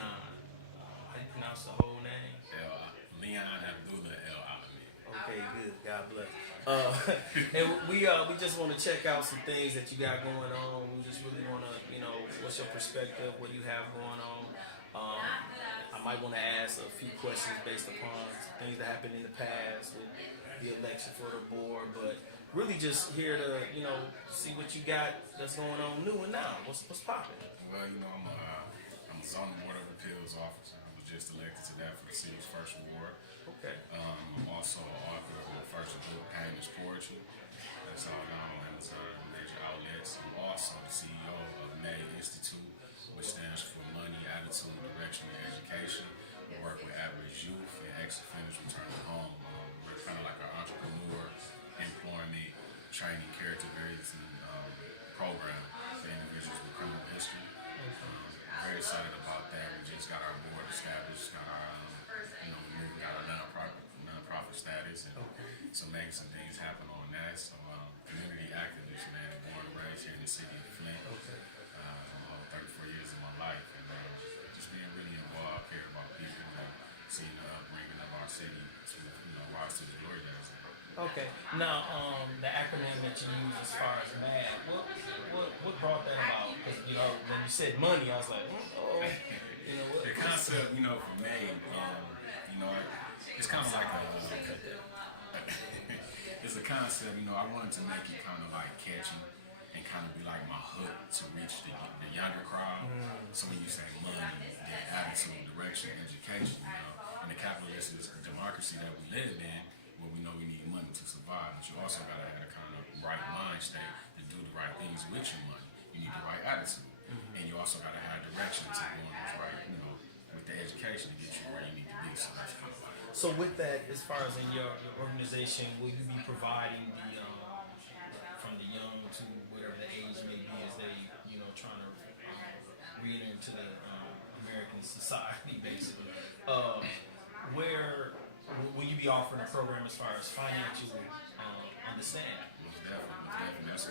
Leon. How you pronounce the whole name? Leon Abdullah El Alami. Okay, good. God bless. Uh, and we just want to check out some things that you got going on. We just really want to, what's your perspective? What do you have going on? Um, I might want to ask a few questions based upon some things that happened in the past with the election for the board, but really just here to, see what you got that's going on new and now. What's popping? Well, I'm a zoning board of appeals officer. I was just elected to that for the city's first award. Okay. I'm also an author of the first book, Pain is Poetry. That's all down on Amazon and major outlets. I'm also the CEO of May Institute, which stands for Money, Attitude, Direction, and Education. We work with average youth and ex-offenders returning home. We're kind of like an entrepreneur, employment, training, character various program for individuals with criminal history. Very excited about that. We just got our board established, got our, we got our nonprofit status, and so making some things happen on that. So community activist, man, born and raised here in the city of Flint. 34 years of my life, and just being really involved, care about people, and seeing the upbringing of our city to rise to the glory days. Okay. Now, the acronym that you use as far as MAD, what brought that about? Because when you said money, I was like, oh, what? The concept, for me, it's kind of like it's a concept. I wanted to make it kind of like catchy and kind of be like my hook to reach the younger crowd. So when you say money, the attitude, direction, education, in the capitalist democracy that we live in, where we know we need money to survive, but you also gotta have a kind of right mind state to do the right things with your money. You need the right attitude, and you also gotta have direction to go on those right, with the education to get you where you need to be. So that's kind of like. So with that, as far as in your organization, will you be providing the from the young to whatever the age may be as they trying to re-enter into the American society basically? Where will you be offering a program as far as financial understanding? Most definitely. That's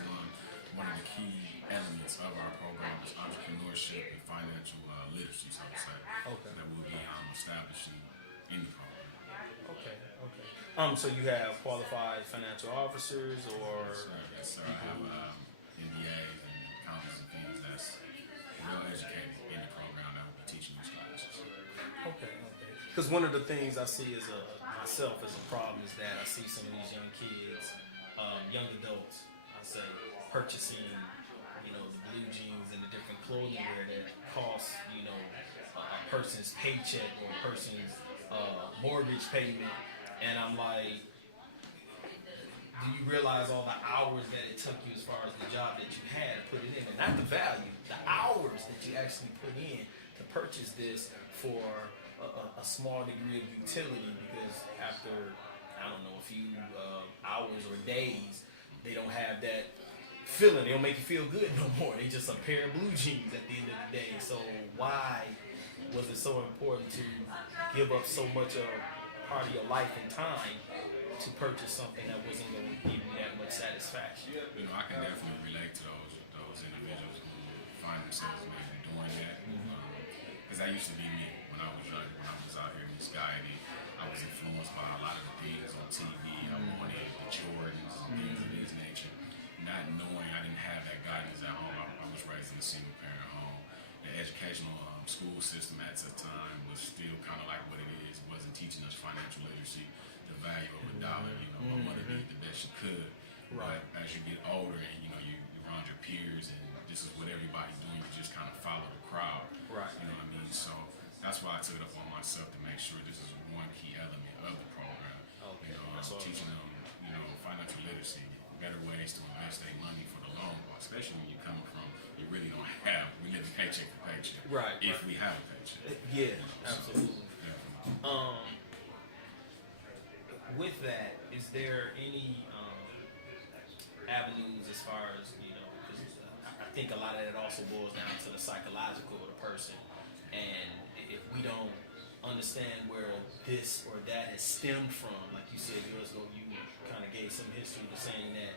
one of the key elements of our program is entrepreneurship and financial literacy, so to say. Okay. That we'll be establishing in the program. Okay. So you have qualified financial officers or? Yes, sir. I have MBAs and accountants and things that's well educated in the program that will be teaching these classes. Okay. Because one of the things I see as myself as a problem is that I see some of these young kids, young adults, I say, purchasing, the blue jeans and the different clothing wear that cost, a person's paycheck or a person's mortgage payment, and I'm like, do you realize all the hours that it took you as far as the job that you had to put it in, and not the value, the hours that you actually put in to purchase this for a small degree of utility, because after, I don't know, a few hours or days, they don't have that feeling. They don't make you feel good no more. They just a pair of blue jeans at the end of the day. So why was it so important to give up so much of part of your life and time to purchase something that wasn't going to give you that much satisfaction? I can definitely relate to those individuals who find themselves maybe doing that. Because that used to be me when I was young, when I was out here misguided. I was influenced by a lot of the things on TV. I wanted the Jordans and things of this nature. Not knowing I didn't have that guidance at home. I was raised in a single parent home. The educational school system at the time was still kind of like what it is. It wasn't teaching us financial literacy, the value of a dollar. My mother did the best she could. Right. But as you get older and you're around your peers and this is what everybody's doing, you just kind of follow the crowd. Right. You know what I mean? So that's why I took it up on myself to make sure this is one key element of the program. Okay. Teaching them, financial literacy, better ways to invest their money for the long haul, especially when you're coming from, you really don't have, we live paycheck to paycheck. Right. If we have a paycheck. Yeah, absolutely. Definitely. With that, is there any avenues as far as, because I think a lot of that also boils down to the psychological of the person. And if we don't understand where this or that has stemmed from, like you said years ago, you kind of gave some history to saying that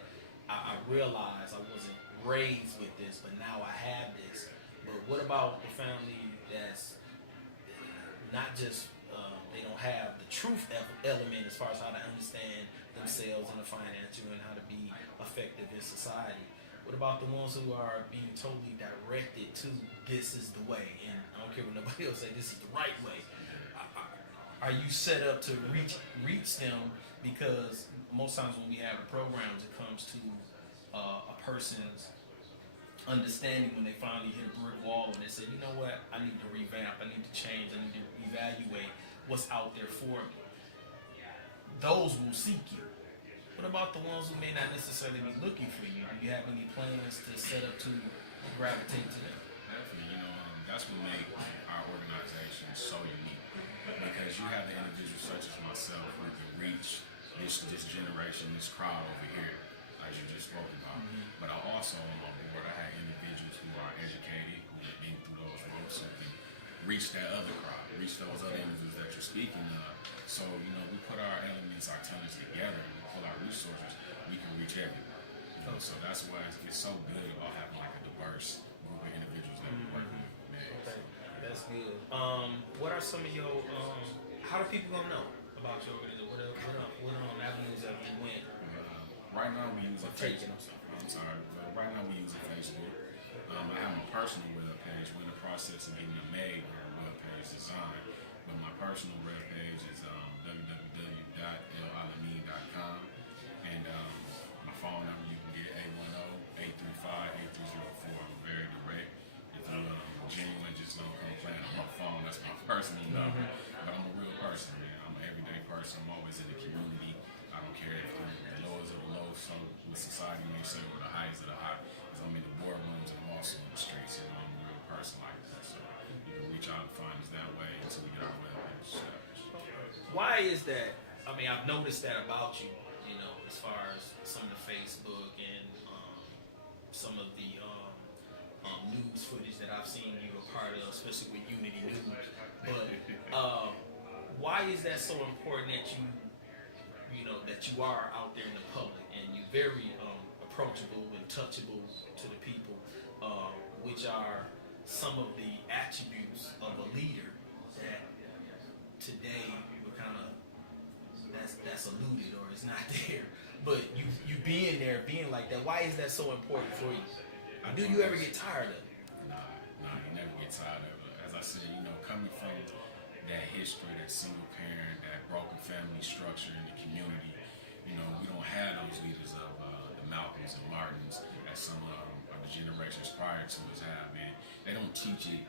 I realized I wasn't raised with this, but now I have this. But what about the family that's not just they don't have the truth element as far as how to understand themselves and the financial and how to be effective in society. What about the ones who are being totally directed to this is the way, and I don't care what nobody else say, this is the right way? Are you set up to reach them? Because most times when we have programs, it comes to a person's understanding when they finally hit a brick wall and they say, you know what, I need to revamp, I need to change, I need to evaluate what's out there for me. Those will seek you. What about the ones who may not necessarily be looking for you? Do you have any plans to set up to gravitate to them? Definitely, that's what makes our organization so unique. Because you have the individuals such as myself who can reach this generation, this crowd over here, as you just spoke about. But I also, on my board, I have individuals who are educated, who have been through those roads, who can reach that other crowd, reach those other individuals that you're speaking of. So, we put our elements, our talents together, we pull our resources, we can reach everyone. So that's why it's so good about having like a diverse group of individuals that we work with. Okay, that's good. What are some of your how do people gonna know about your organization? What avenues have you went? Right now we use taking. I'm sorry, but right now we use Facebook. I have my personal web page. We're in the process of getting a made web page design, but my personal web page is www.lalamin.com, and my phone number you can get 810-835-8304. I'm very direct. If you're genuine, just don't come playing on my phone. That's my personal number. But I'm a real person, man. I'm an everyday person. I'm always in the community. I don't care if the lows are the lows, so what society may say, or the highs are the high. Because I'm in the boardrooms and I'm also in the streets. I'm a real person like that. So you can reach out and find us that way until we get our webpage established. Why is that? I mean, I've noticed that about you, as far as some of the Facebook and some of the news footage that I've seen you a part of, especially with Unity News. But why is that so important that that you are out there in the public and you're very approachable and touchable to the people, which are some of the attributes of a leader that today we're kind of that's eluded or it's not there. But you being there, being like that, why is that so important for you? Do you ever get tired of it? Nah, you never get tired of it. As I said, coming from that history, that single parent, that broken family structure in the community, we don't have those leaders of the Malcolms and Martins that some of the generations prior to us have, man. They don't teach it,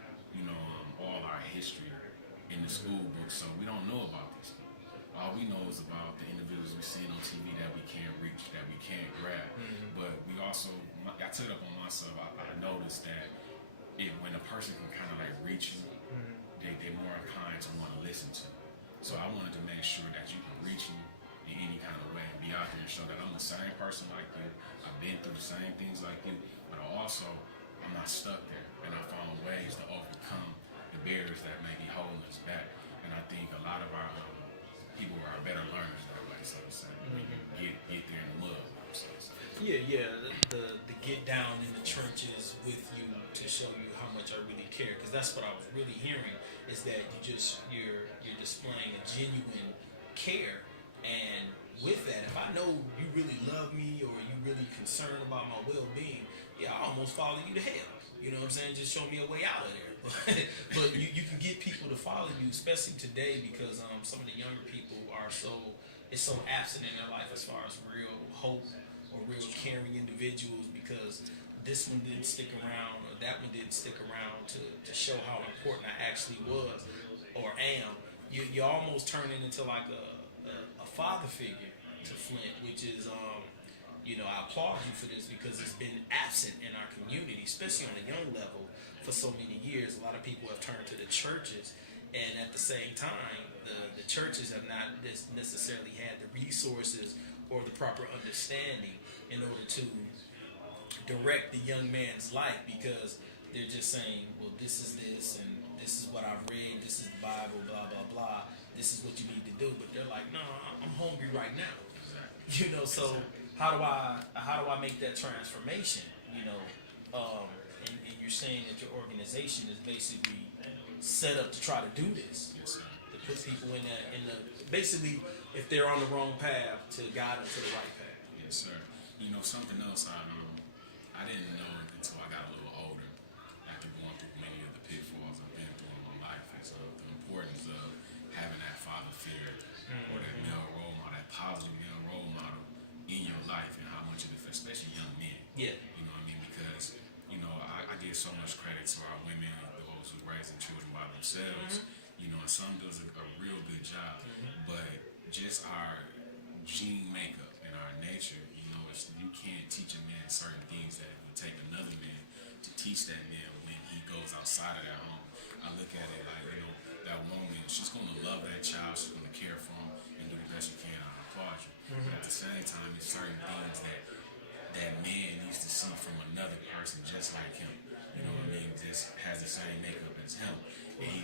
all our history in the school books, so we don't know about this. All we know is about the individuals we see on TV that we can't reach, that we can't grab. But we also, I took it up on myself, I noticed that when a person can kind of like reach you, they're more inclined to want to listen to. So I wanted to make sure that you can reach me in any kind of way and be out there and show that I'm the same person like you. I've been through the same things like you, but I'm not stuck there. And I found ways to overcome the barriers that may be holding us back. And I think a lot of our people are better learners that way, so to say. We can get there in the mud, so to say. Yeah. The get down in the trenches with you to show you how much I really care, because that's what I was really hearing, is that you're displaying a genuine care. And with that, if I know you really love me or you really concerned about my well-being, I almost follow you to hell. You know what I'm saying? Just show me a way out of there. But you can get people to follow you, especially today, because some of the younger people it's so absent in their life as far as real hope or real caring individuals, because this one didn't stick around or that one didn't stick around to show how important I actually was or am. You almost turning into like a father figure to Flint, which is I applaud you for this, because it's been absent in our community, especially on a young level, for so many years. A lot of people have turned to the churches, and at the same time, the churches have not necessarily had the resources or the proper understanding in order to direct the young man's life, because they're just saying, well, this is this, and this is what I've read, this is the Bible, blah, blah, blah, this is what you need to do. But they're like, no, I'm hungry right now. So how do I make that transformation? And you're saying that your organization is basically set up to try to do this. Yes, sir. put people in the basically if they're on the wrong path to guide them to the right path. Yes, sir. You know, something else I didn't know until I got a little older, after going through many of the pitfalls I've been through in my life, is the importance of having that father figure or that male role model, that positive male role model in your life, and how much it affects, especially young men. Yeah. You know what I mean? Because, you know, I give so much credit to our women, those who raising children by themselves. You know, and some does a real good job. But just our gene makeup and our nature, you know, you can't teach a man certain things that it would take another man to teach that man when he goes outside of that home. I look at it like, you know, that woman, she's going to love that child, she's going to care for him and do the best she can. I applaud you. But at the same time, there's certain things that man needs to see from another person just like him. You know what I mean? Just has the same makeup as him. And he